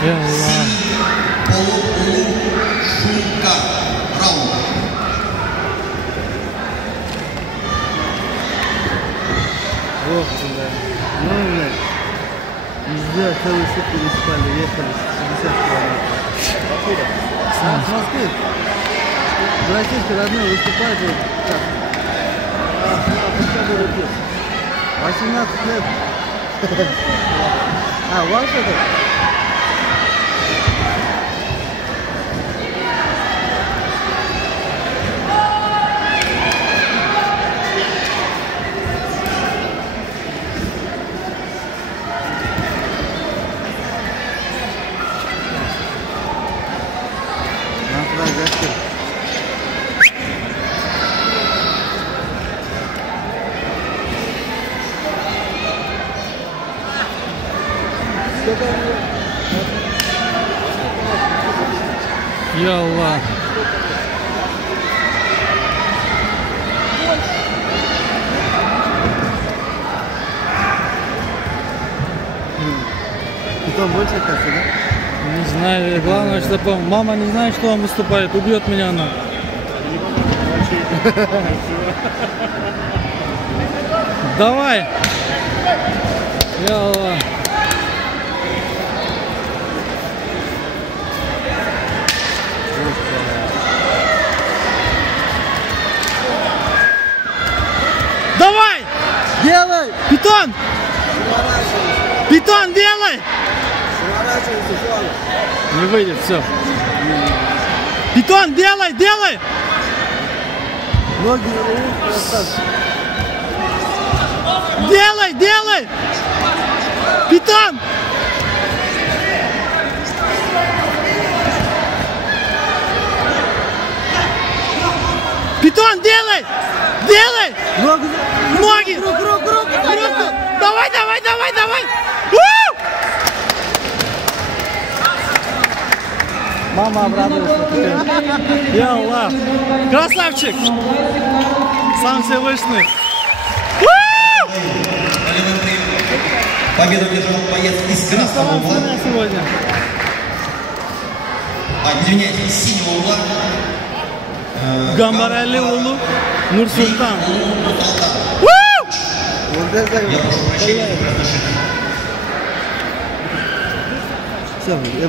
Полушумка. Раунд. Ох, да. Ну, блядь. Везде целые сутки не спали, ехали 60 километров. Откуда? С Москвы. В российской родной выступать вот так. Сколько лет? 18 лет. А, ваш это? Я Аллах. Питон больше, кажется, да? Не знаю, главное, что мама не знает, что он выступает, убьет меня она. Давай! Я Аллах. Давай! Делай! Питон! Питон, делай! Не выйдет, все. Питон, делай, делай! Ноги расставь. Делай, делай! Питон! Питон, делай! Делай! Ноги! Руку! Давай, давай, давай, давай! Мама обрадуется теперь. Я Аллах! Красавчик! Сам Всевышний! Победу держал боец из красного угла. Сегодня. Извиняюсь, из синего угла. Гамбарали Улу Нурсултан. Я прошу прощения. Все, я